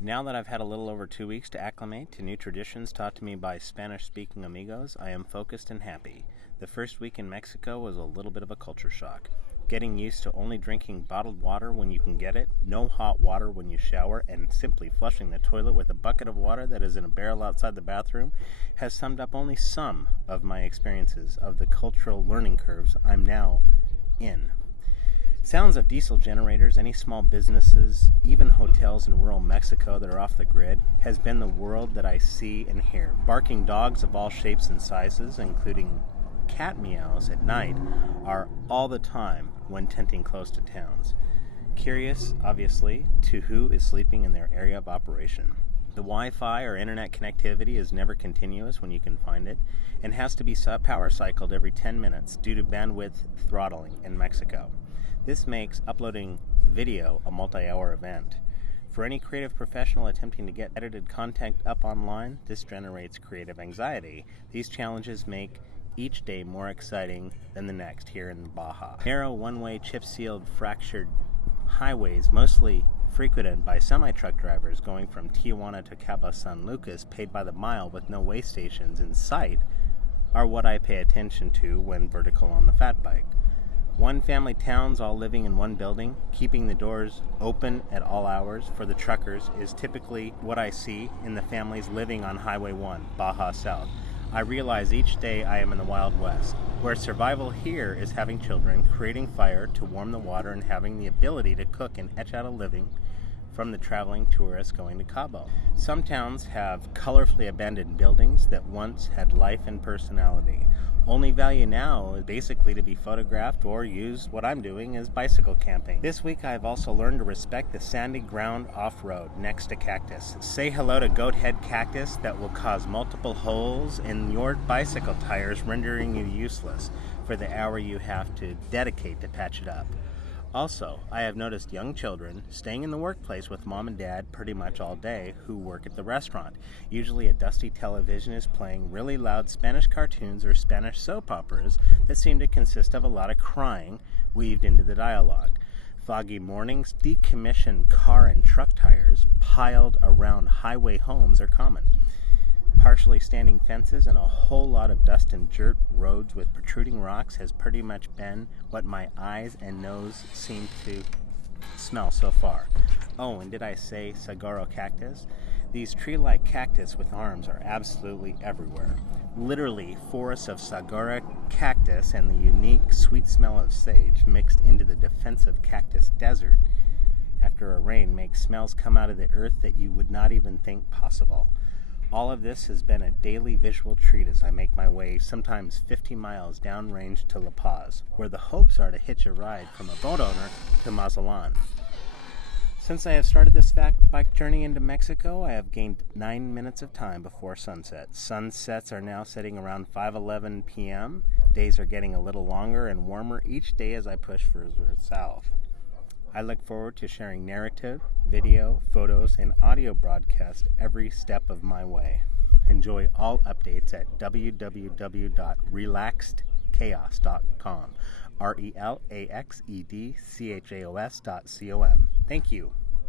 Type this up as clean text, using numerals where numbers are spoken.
Now that I've had a little over 2 weeks to acclimate to new traditions taught to me by Spanish-speaking amigos, I am focused and happy. The first week in Mexico was a little bit of a culture shock. Getting used to only drinking bottled water when you can get it, no hot water when you shower, and simply flushing the toilet with a bucket of water that is in a barrel outside the bathroom has summed up only some of my experiences of the cultural learning curves I'm now in. Sounds of diesel generators, any small businesses, even hotels in rural Mexico that are off the grid, has been the world that I see and hear. Barking dogs of all shapes and sizes, including cat meows at night, are all the time when tenting close to towns. Curious, obviously, to who is sleeping in their area of operation. The Wi-Fi or internet connectivity is never continuous when you can find it, and has to be power cycled every 10 minutes due to bandwidth throttling in Mexico. This makes uploading video a multi-hour event. For any creative professional attempting to get edited content up online, this generates creative anxiety. These challenges make each day more exciting than the next here in Baja. Narrow, one-way, chip-sealed, fractured highways, mostly frequented by semi-truck drivers going from Tijuana to Cabo San Lucas, paid by the mile with no way stations in sight, are what I pay attention to when vertical on the fat bike. One-family towns all living in one building, keeping the doors open at all hours for the truckers is typically what I see in the families living on Highway 1, Baja South. I realize each day I am in the Wild West, where survival here is having children, creating fire to warm the water, and having the ability to cook and etch out a living from the traveling tourists going to Cabo. Some towns have colorfully abandoned buildings that once had life and personality. Only value now is basically to be photographed or use what I'm doing as bicycle camping. This week I've also learned to respect the sandy ground off-road next to cactus. Say hello to goat head cactus that will cause multiple holes in your bicycle tires, rendering you useless for the hour you have to dedicate to patch it up. Also, I have noticed young children staying in the workplace with mom and dad pretty much all day who work at the restaurant. Usually a dusty television is playing really loud Spanish cartoons or Spanish soap operas that seem to consist of a lot of crying weaved into the dialogue. Foggy mornings, decommissioned car and truck tires piled around highway homes are common. Partially standing fences and a whole lot of dust and dirt roads with protruding rocks has pretty much been what my eyes and nose seem to smell so far. Oh, and did I say saguaro cactus? These tree-like cactus with arms are absolutely everywhere. Literally forests of saguaro cactus and the unique sweet smell of sage mixed into the defensive cactus desert after a rain makes smells come out of the earth that you would not even think possible. All of this has been a daily visual treat as I make my way, sometimes 50 miles downrange to La Paz, where the hopes are to hitch a ride from a boat owner to Mazatlan. Since I have started this bike journey into Mexico, I have gained 9 minutes of time before sunset. Sunsets are now setting around 5:11 p.m. Days are getting a little longer and warmer each day as I push further south. I look forward to sharing narrative, video, photos, and audio broadcast every step of my way. Enjoy all updates at www.relaxedchaos.com. RELAXEDCHAOS.com. Thank you.